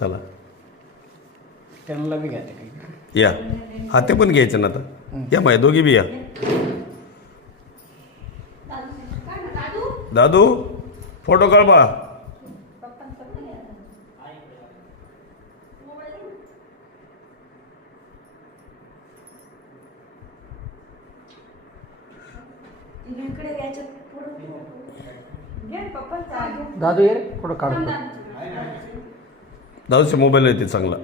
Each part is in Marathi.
चला त्यांना बी घ्या काही. या. हा ते पण घ्यायचं ना आता. या माय दोघी बी या. दादू फोटो काढ बा. दादू ये रे, थोडं काढतो. दादूचा मोबाईल येते चांगला.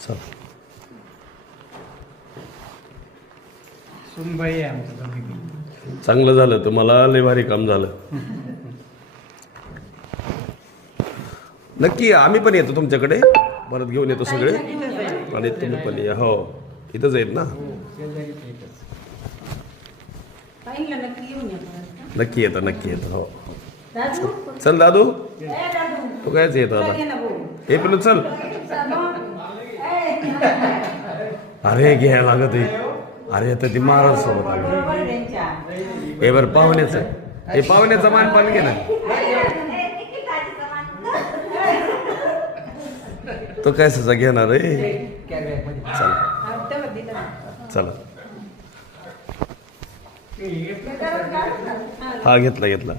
चल सुनबाई आहे आमचं दोघी बी. चांगलं झालं, तुम्हाला लय भारी काम झालं. नक्की या, आम्ही पण येतो तुमच्याकडे, परत घेऊन येतो सगळे. आणि तुम्ही पण या. हो इथंच आहेत ना. नक्की येतं नक्की येतं. हो चल दादू, तू कायच येतो आता. हे पिलू चल. अरे घ्यायला लागत आहे. अरे आता ती महाराज सोबत आलो. हे बरं पाहुण्याचं, हे पाहुण्याचा मान पान घे ना. तो काय सजा घेणार आहे. चला चला. हा घेतला घेतला.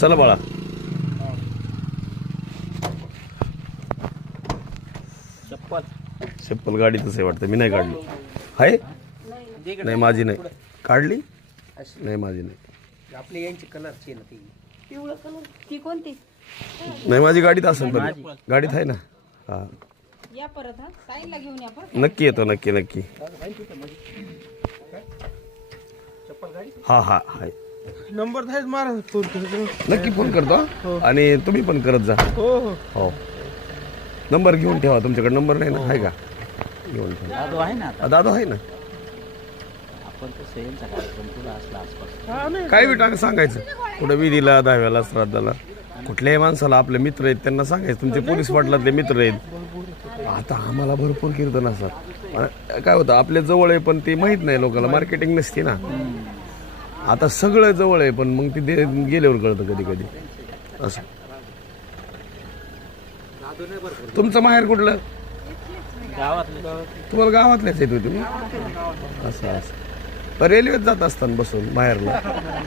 चला बाळा. चप्पल गाडीतच आहे वाटतं. मी नाही काढली. आहे नाही माझी नाही काढली. नाही माझी नाही. आपली यांची कलरची ना ती पिवळं कलर ती कोणती? नाही माझी गाडीत असेल पण. गाडीत आहे ना. हा या परत. हा साईनला घेऊन या परत. नक्की येतो नक्की नक्की. हा हा हाय. नंबर थायच महाराज फोन करतो. नक्की फोन करतो हा. आणि तुम्ही पण करत जा. हो हो हो नंबर घेऊन ठेवा. तुमच्याकडे नंबर नाही ना. आहे का? घेऊन ठेवा. दादू आहे ना आता. दादू आहे ना. आपण तर सह्यांचा कार्यक्रम तुला असला आसपास. काय बी टाक सांगायचं. कुठं विधीला, दहाव्याला, श्राद्धाला, कुठल्याही माणसाला आपले मित्र आहेत त्यांना सांगायचं तुमचे पोलीस पाटलातले मित्र आहेत. आता आम्हाला भरपूर कीर्तन असतात. काय होतं आपल्या जवळ आहे पण ते माहित नाही लोकांना. मार्केटिंग नसते ना. आता सगळं जवळ आहे पण मग ते गेल्यावर कळतं कधी कधी असं. तुमचं माहेर कुठलं? गावातलं. तुम्हाला गावातल्याच येतो तुम्ही. असं असं रेल्वेत जात असताना बसून बाहेरला.